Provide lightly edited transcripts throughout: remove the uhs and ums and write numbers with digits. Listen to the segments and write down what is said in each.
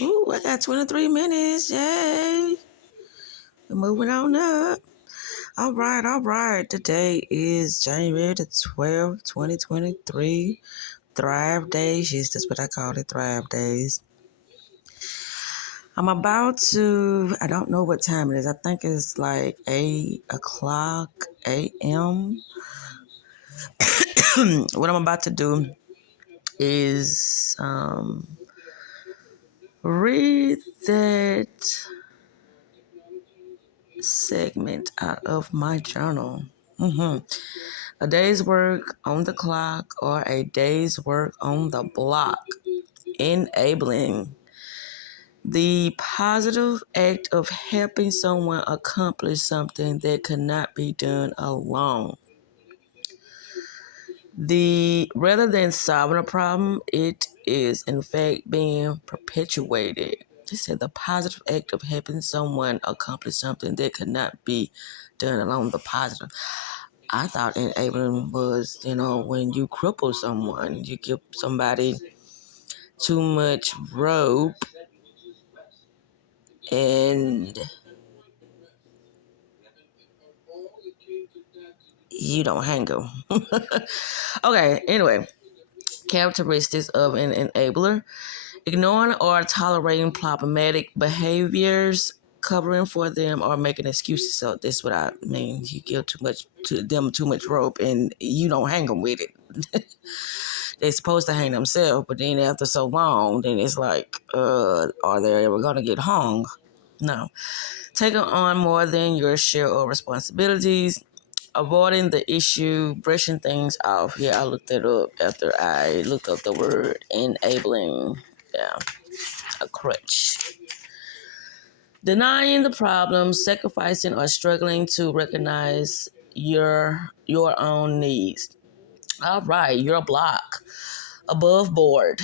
Ooh, I got 23 minutes. Yay. We're moving on up. All right, all right. Today is January the 12th, 2023. Thrive Days. Yes, that's what I call it, Thrive Days. I'm about to, I don't know what time it is. I think it's like 8 o'clock a.m. What I'm about to do is read that segment out of my journal. A day's work on the clock or a day's work on the block. Enabling the positive act of helping someone accomplish something that could not be done alone. Rather than solving a problem, it is in fact being perpetuated. They said the positive act of helping someone accomplish something that could not be done alone. The positive. I thought enabling was, when you cripple someone, you give somebody too much rope and you don't hang them. Okay, anyway, characteristics of an enabler: ignoring or tolerating problematic behaviors, covering for them, or making excuses. So this is what I mean. You give too much rope and you don't hang them with it. They're supposed to hang themselves, but then after so long, then it's like, are they ever going to get hung? No. Taking on more than your share of responsibilities, avoiding the issue, brushing things off. Yeah, I looked that up after I looked up the word enabling. Yeah, a crutch. Denying the problem, sacrificing, or struggling to recognize your own needs. All right, you're a block. Above board.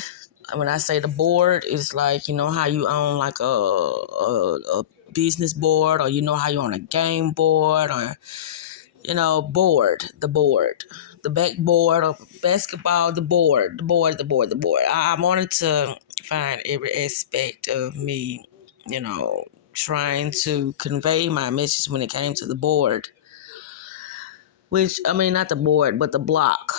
When I say the board, it's like, how you own like a business board, or how you own a game board, or the backboard of basketball, the board. I wanted to find every aspect of me, trying to convey my message when it came to the board, which, I mean, not the board, but the block.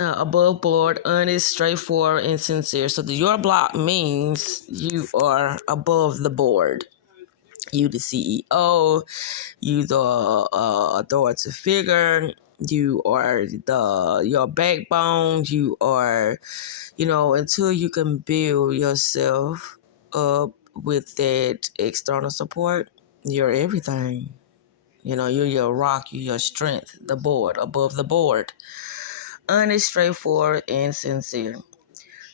Above board, honest, straightforward, and sincere. So your block means you are above the board. You the CEO, you the authority figure, you are your backbone, you are, until you can build yourself up with that external support, you're everything. You're your rock, you're your strength, the board, above the board. Honest, straightforward, and sincere.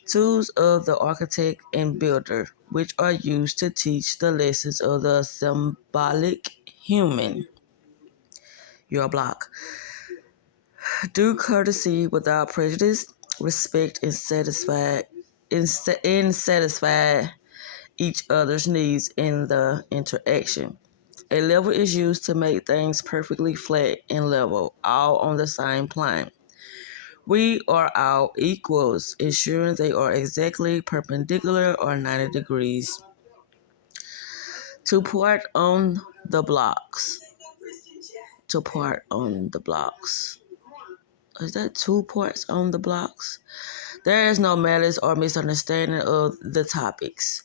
Tools of the architect and builder, which are used to teach the lessons of the symbolic human. Your block. Do courtesy without prejudice, respect and satisfy each other's needs in the interaction. A level is used to make things perfectly flat and level, all on the same plane. We are all equals, ensuring they are exactly perpendicular or 90 degrees. To part on the blocks. To part on the blocks. Is that two parts on the blocks? There is no malice or misunderstanding of the topics.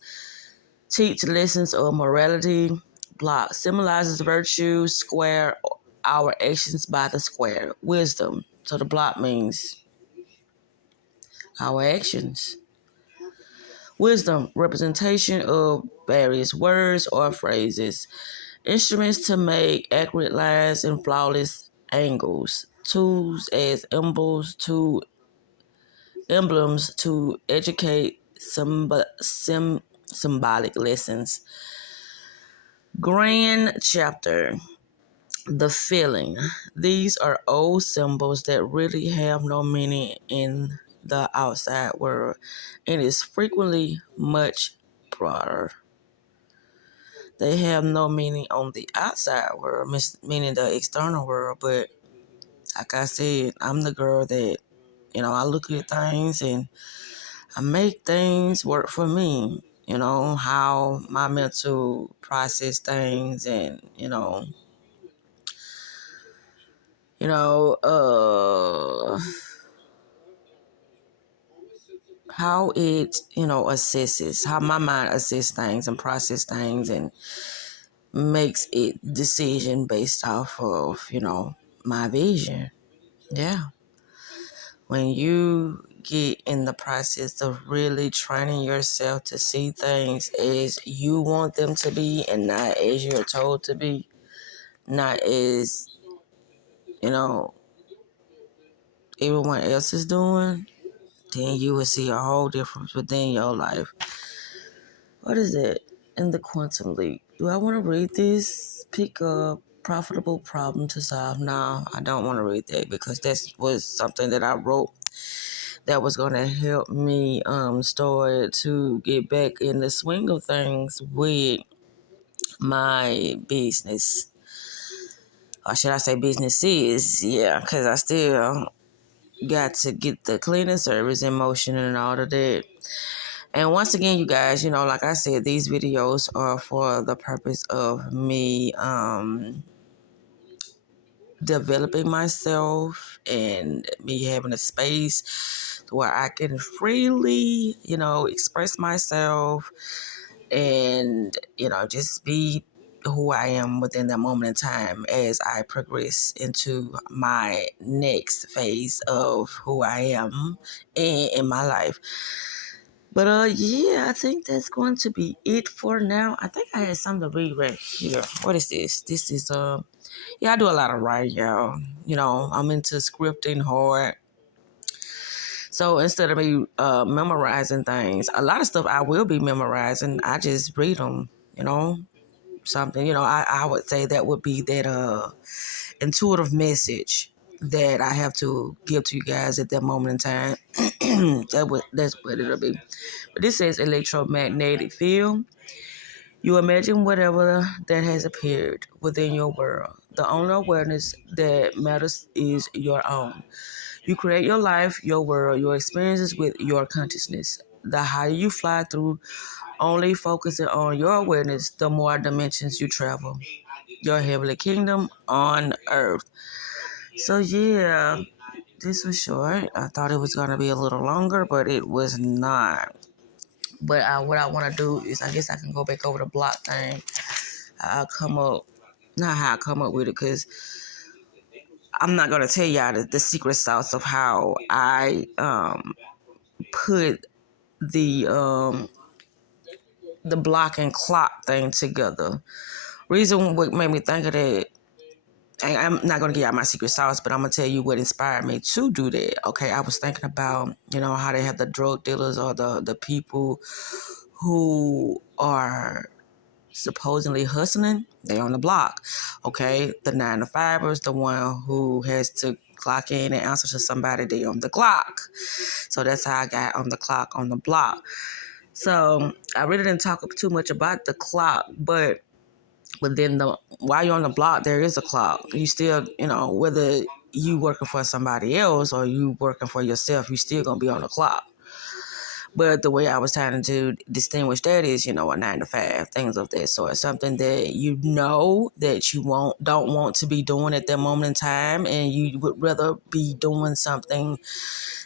Teach lessons of morality. Block symbolizes virtue. Square our actions by the square. Wisdom. So the block means our actions. Wisdom, representation of various words or phrases. Instruments to make accurate lines and flawless angles. Tools as emblems to educate symbolic lessons. Grand chapter. The feeling. These are old symbols that really have no meaning in the outside world and is frequently much broader. They have no meaning on the outside world, meaning the external world, but like I said, I'm the girl that, I look at things and I make things work for me. How my mental process things, and you know, how it, assesses, how my mind assesses things and process things and makes it decision based off of, my vision. Yeah. When you get in the process of really training yourself to see things as you want them to be and not as you're told to be, not as, you know, everyone else is doing, then you will see a whole difference within your life. What is it? In the quantum leap. Do I want to read this? Pick a profitable problem to solve. No, I don't want to read that because that was something that I wrote that was going to help me start to get back in the swing of things with my business. Or should I say businesses? Yeah, because I still got to get the cleaning service in motion and all of that. And once again, you guys, like I said, these videos are for the purpose of me developing myself and me having a space where I can freely, express myself and, just be who I am within that moment in time as I progress into my next phase of who I am in my life. But yeah, I think that's going to be it for now. I think I had something to read right here. What is this? This is yeah, I do a lot of writing, y'all. I'm into scripting hard. So instead of me memorizing things, a lot of stuff I will be memorizing. I just read them, something. I would say that would be that intuitive message that I have to give to you guys at that moment in time. That's what it'll be. But this says electromagnetic field. You imagine whatever that has appeared within your world. The only awareness that matters is your own. You create your life, your world, your experiences with your consciousness. The higher you fly through, only focusing on your awareness, the more dimensions you travel. Your heavenly kingdom on earth. So yeah, this was short. I thought it was going to be a little longer, but it was not. But what I want to do is, I guess I can go back over the block thing. I'll come up, not how I come up with it, because I'm not going to tell y'all the secret sauce of how I put the block and clock thing together. Reason what made me think of that, and I'm not going to give y'all my secret sauce, but I'm going to tell you what inspired me to do that. Okay, I was thinking about, how they have the drug dealers or the people who are supposedly hustling, they on the block. Okay, the 9 to 5ers, the one who has to clock in and answer to somebody, they on the clock. So that's how I got on the clock on the block. So I really didn't talk too much about the clock, but then while you're on the block, there is a clock. You still, whether you working for somebody else or you working for yourself, you still gonna be on the clock. But the way I was trying to distinguish that is, a 9 to 5, things of that sort. Something that that you don't want to be doing at that moment in time, and you would rather be doing something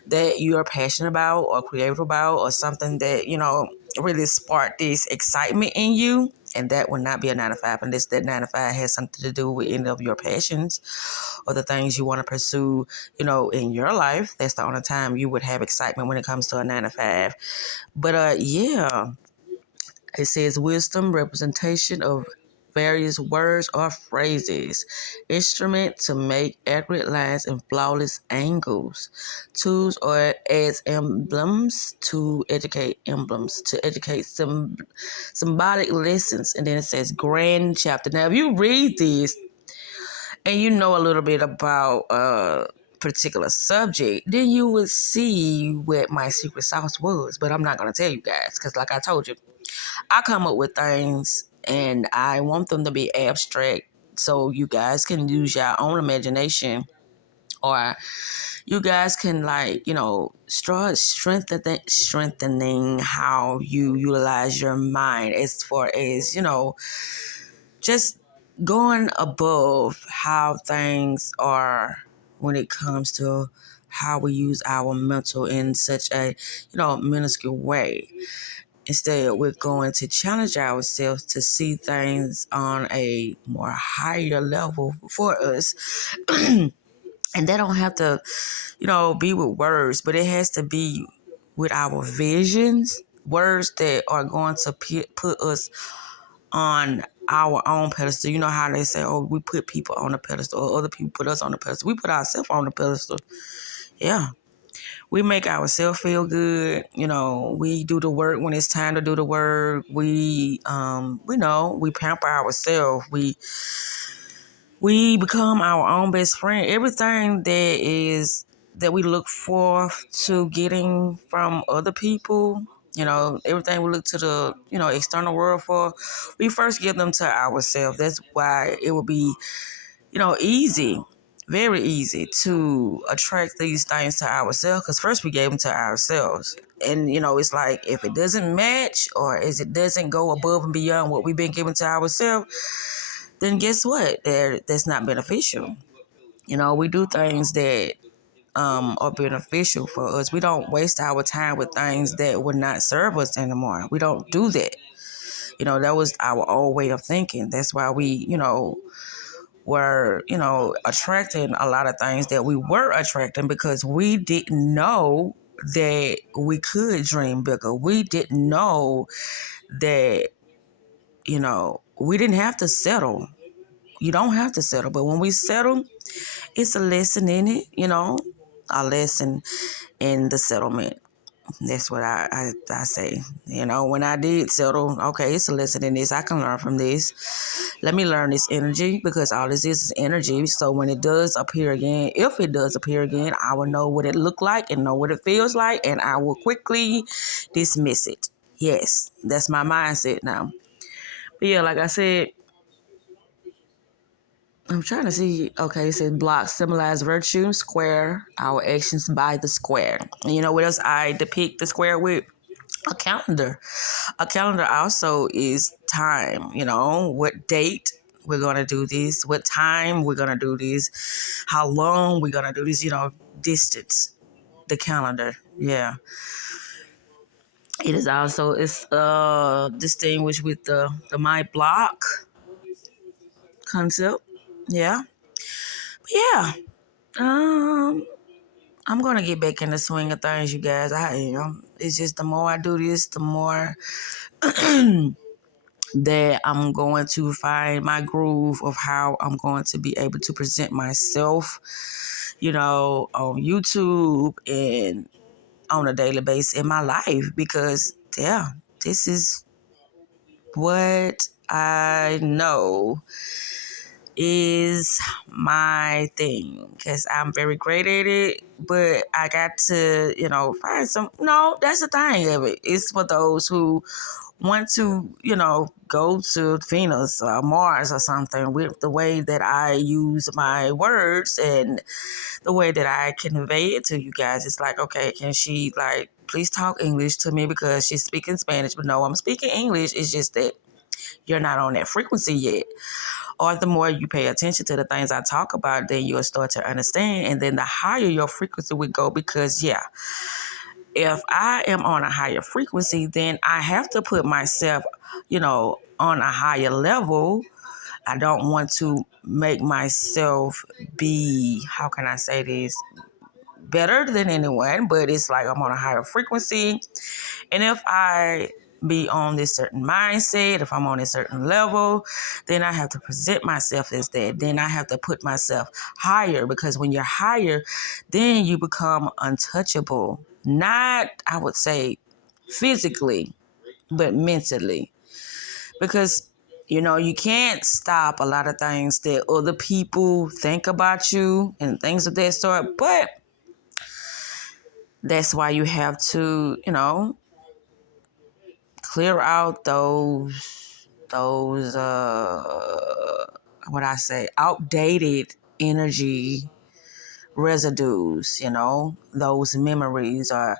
that you're passionate about or creative about, or something that, really spark this excitement in you. And that would not be a 9 to 5 unless that 9 to 5 has something to do with any of your passions or the things you want to pursue, in your life. That's the only time you would have excitement when it comes to a 9 to 5. But yeah, it says wisdom, representation of various words or phrases, instrument to make accurate lines and flawless angles, tools or as emblems to educate symbolic lessons. And then it says grand chapter. Now, if you read this and you know a little bit about a particular subject, then you would see what my secret sauce was. But I'm not going to tell you guys because, like I told you, I come up with things and I want them to be abstract so you guys can use your own imagination or you guys can start strengthening how you utilize your mind as far as just going above how things are when it comes to how we use our mental in such a minuscule way. Instead, we're going to challenge ourselves to see things on a more higher level for us. And they don't have to be with words, but it has to be with our visions, words that are going to put us on our own pedestal. You know how they say, oh, we put people on the pedestal, or other people put us on the pedestal. We put ourselves on the pedestal. Yeah. We make ourselves feel good. We do the work when it's time to do the work. We pamper ourselves. We become our own best friend. Everything that we look for to getting from other people, everything we look to the, external world for, we first give them to ourselves. That's why it will be, easy, very easy to attract these things to ourselves, because first we gave them to ourselves. And, it's like if it doesn't match or as it doesn't go above and beyond what we've been given to ourselves, then guess what? That's not beneficial. We do things that are beneficial for us. We don't waste our time with things that would not serve us anymore. We don't do that. That was our old way of thinking. That's why we, were, attracting a lot of things that we were attracting, because we didn't know that we could dream bigger. We didn't know that, we didn't have to settle. You don't have to settle. But when we settle, it's a lesson in it, a lesson in the settlement. That's what I say. When I did settle, okay, it's a lesson in this. I can learn from this. Let me learn this energy, because all this is energy. So when it does appear again, if it does appear again, I will know what it looked like and know what it feels like, and I will quickly dismiss it. Yes, that's my mindset now. But yeah, like I said, I'm trying to see. Okay, it says block symbolize virtue, square our actions by the square. And you know what else I depict the square with? A calendar. A calendar also is time. What date we're going to do this, what time we're going to do this, how long we're going to do this, distance, the calendar. Yeah. It is also, it's distinguished with the my block concept. Yeah. Yeah. Um, I'm gonna get back in the swing of things, you guys. I am. It's just the more I do this, the more that I'm going to find my groove of how I'm going to be able to present myself, on YouTube and on a daily basis in my life. Because, yeah, this is what I know is my thing, because I'm very great at it, but I got to, find some. No, that's the thing of it. It's for those who want to, go to Venus or Mars or something with the way that I use my words and the way that I convey it to you guys. It's like, okay, can she please talk English to me, because she's speaking Spanish? But no, I'm speaking English. It's just that you're not on that frequency yet. Or the more you pay attention to the things I talk about, then you'll start to understand. And then the higher your frequency would go, because, yeah, if I am on a higher frequency, then I have to put myself, on a higher level. I don't want to make myself be, how can I say this, better than anyone, but it's like I'm on a higher frequency. And if I be on this certain mindset, if I'm on a certain level, then I have to present myself as that. Then I have to put myself higher, because when you're higher, then you become untouchable. Not, I would say, physically, but mentally. Because, you can't stop a lot of things that other people think about you and things of that sort. But that's why you have to, clear out those what I say, outdated energy residues, those memories or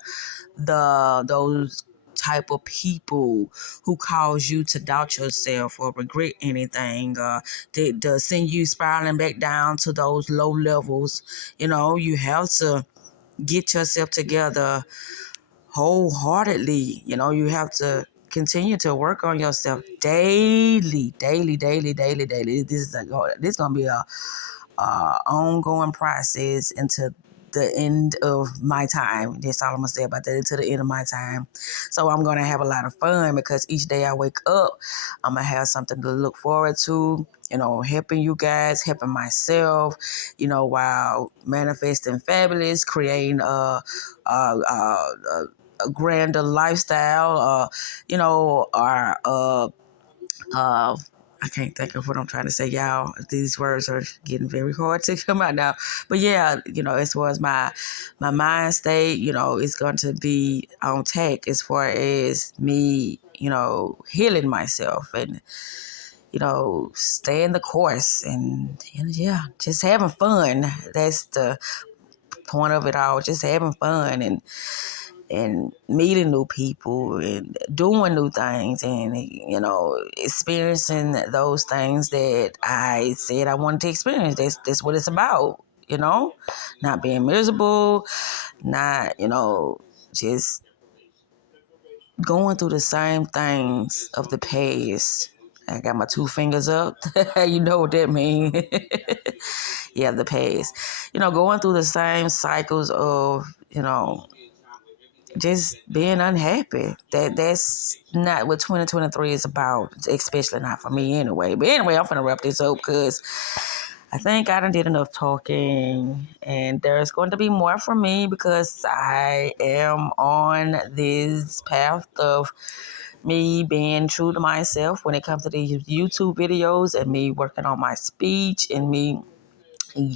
those type of people who cause you to doubt yourself or regret anything, to send you spiraling back down to those low levels. You have to get yourself together wholeheartedly. You have to continue to work on yourself daily, daily, daily, daily, daily. This is gonna be a ongoing process into the end of my time. That's all I'm gonna say about that. Until the end of my time. So I'm gonna have a lot of fun because each day I wake up, I'm gonna have something to look forward to. Helping you guys, helping myself. While manifesting fabulous, creating a grander lifestyle. Or I can't think of what I'm trying to say, y'all. These words are getting very hard to come out now. But yeah, as far as my mind state, it's going to be on tack as far as me, healing myself and, staying the course and yeah, just having fun. That's the point of it all. Just having fun and meeting new people and doing new things and, experiencing those things that I said I wanted to experience. That's what it's about, not being miserable, not, just going through the same things of the past. I got my two fingers up. You know what that means. Yeah, the past. Going through the same cycles of, just being unhappy. That's not what 2023 is about, especially not for me anyway. But anyway, I'm finna wrap this up because I think I done did enough talking, and there's going to be more from me because I am on this path of me being true to myself when it comes to these YouTube videos and me working on my speech and me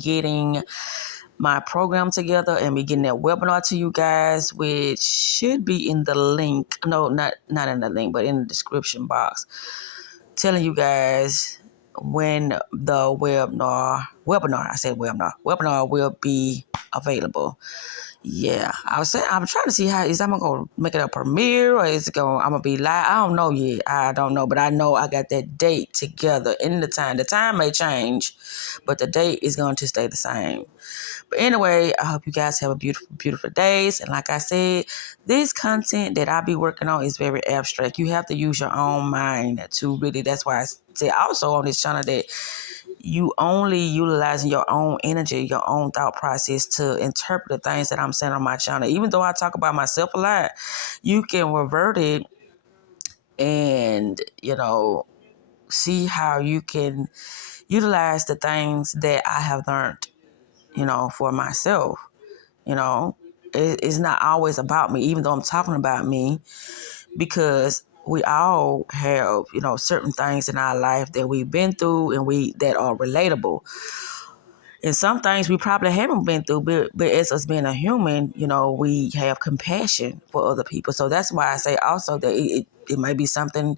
getting my program together and me getting that webinar to you guys, which should be in the link. No, not in the link, but in the description box. Telling you guys when the webinar will be available. Yeah, I'm trying to see how I'm gonna make it a premiere or I'm gonna be live. I don't know yet. I don't know, but I know I got that date together in the time. The time may change, but the date is going to stay the same. But anyway, I hope you guys have a beautiful, beautiful days. And like I said, this content that I be working on is very abstract. You have to use your own mind to really, that's why I say also on this channel that you only utilizing your own energy, your own thought process to interpret the things that I'm saying on my channel. Even though I talk about myself a lot, you can revert it and, see how you can utilize the things that I have learned, for myself. It's not always about me, even though I'm talking about me, because we all have, certain things in our life that we've been through and that are relatable. And some things we probably haven't been through, but as us being a human, we have compassion for other people. So that's why I say also that it may be something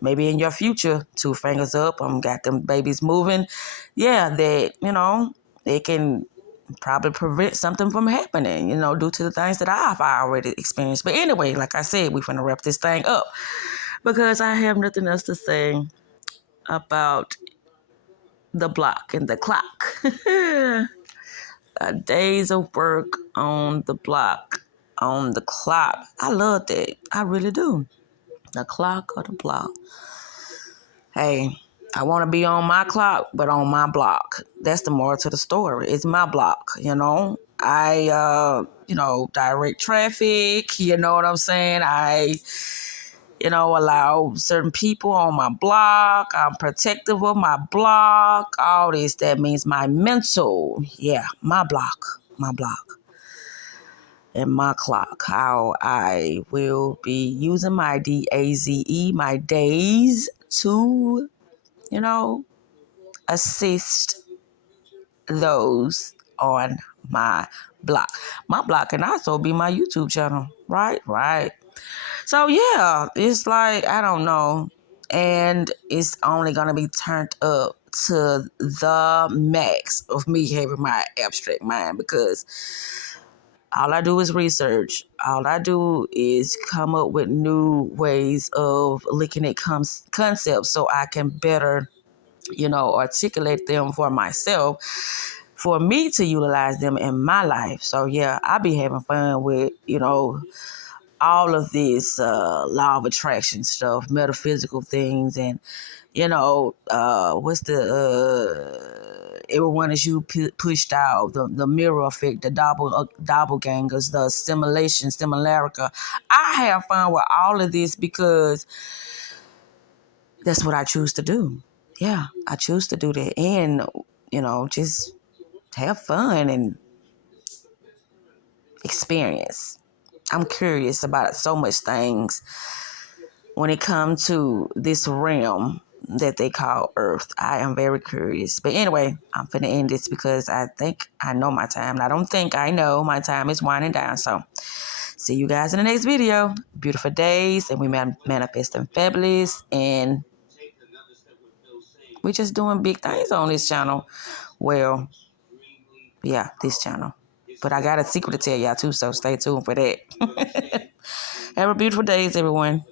maybe in your future, two fingers up, got them babies moving. Yeah, that, they can probably prevent something from happening, due to the things that I've already experienced. But anyway, like I said, we're going to wrap this thing up because I have nothing else to say about the block and the clock. Days of work on the block, on the clock. I love that. I really do. The clock or the block. Hey, I want to be on my clock, but on my block. That's the moral to the story. It's my block, I, direct traffic, you know what I'm saying? I, allow certain people on my block. I'm protective of my block. All this, that means my mental. Yeah, my block. And my clock. How I will be using my DAZE, my days to, assist those on my block. My block can also be my YouTube channel, right? Right. So yeah, it's like, I don't know. And it's only going to be turned up to the max of me having my abstract mind, because all I do is research. All I do is come up with new ways of looking at concepts so I can better, articulate them for myself, for me to utilize them in my life. So yeah, I be having fun with, all of this law of attraction stuff, metaphysical things, and what's the everyone is you pushed out, the mirror effect, the doppelgangers, the simulacra. I have fun with all of this because that's what I choose to do. Yeah, I choose to do that, and just have fun and experience. I'm curious about so much things when it comes to this realm that they call Earth. I am very curious. But anyway, I'm finna end this because I think I know my time. And I don't think I know. My time is winding down. So see you guys in the next video. Beautiful days, and we manifesting fabulous, and we just doing big things on this channel. Well, yeah, this channel. But I got a secret to tell y'all too, so stay tuned for that. Have a beautiful days, everyone.